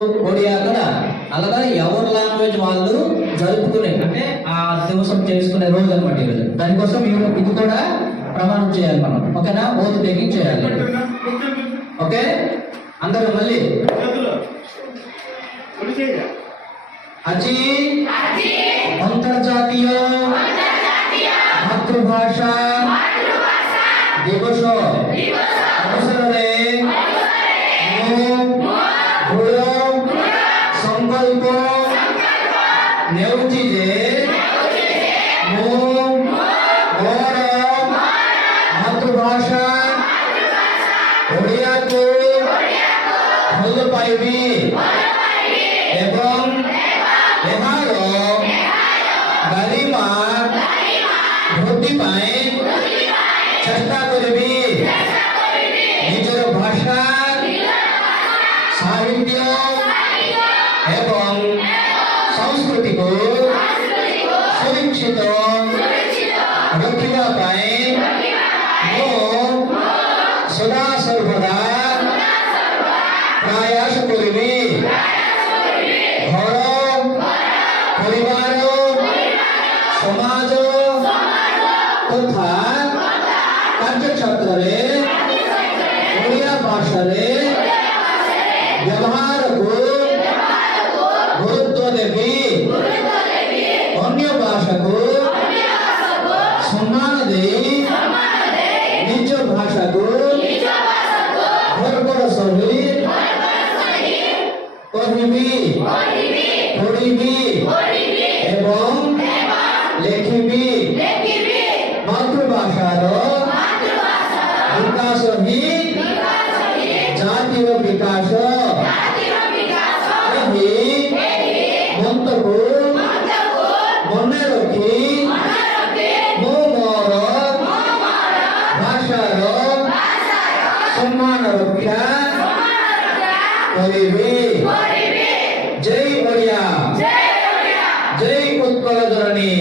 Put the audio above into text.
ఒడియా కదా అలాగా ఎవరి లాంగ్వేజ్ వాళ్ళు జరుపుకునే అంటే ఆ దివసం చేసుకునే రోజు అనమాట ఈరోజు. దానికోసం ఇది కూడా ప్రమాణం చేయాలి మనం. ఓకేనా? ఓత్ టేకింగ్ చేయాలి. ఓకే, అందరూ మళ్ళీ అచి అంతర్జాతీయ మాతృభాష దివస అవసరమే संकल्प नेउची जे मातृभाषा ओडिया को भल पाइबी एवं एहार गरिमा वृद्धि पाए चेष्टा करिबी निजर भाषा साहित्य एवं संस्कृति को सुरक्षित रखिबा पाए सदा सर्वदा प्रयास करिबी। घर परिवार समाज तथा कार्यक्षेत्र ओडिया भाषा व्यवहार को गुरुत्व देवी अन्य भाषा को सम्मान दे निज भाषा को भरपूर सही पढ़ी एवं लेखी मातृभाषार विकास ही जातीय विकास मंत्र को मने रखी मोर भाषार सम्मान रक्षा करिबी। जय ओडिया, जय उत्कल धरणी।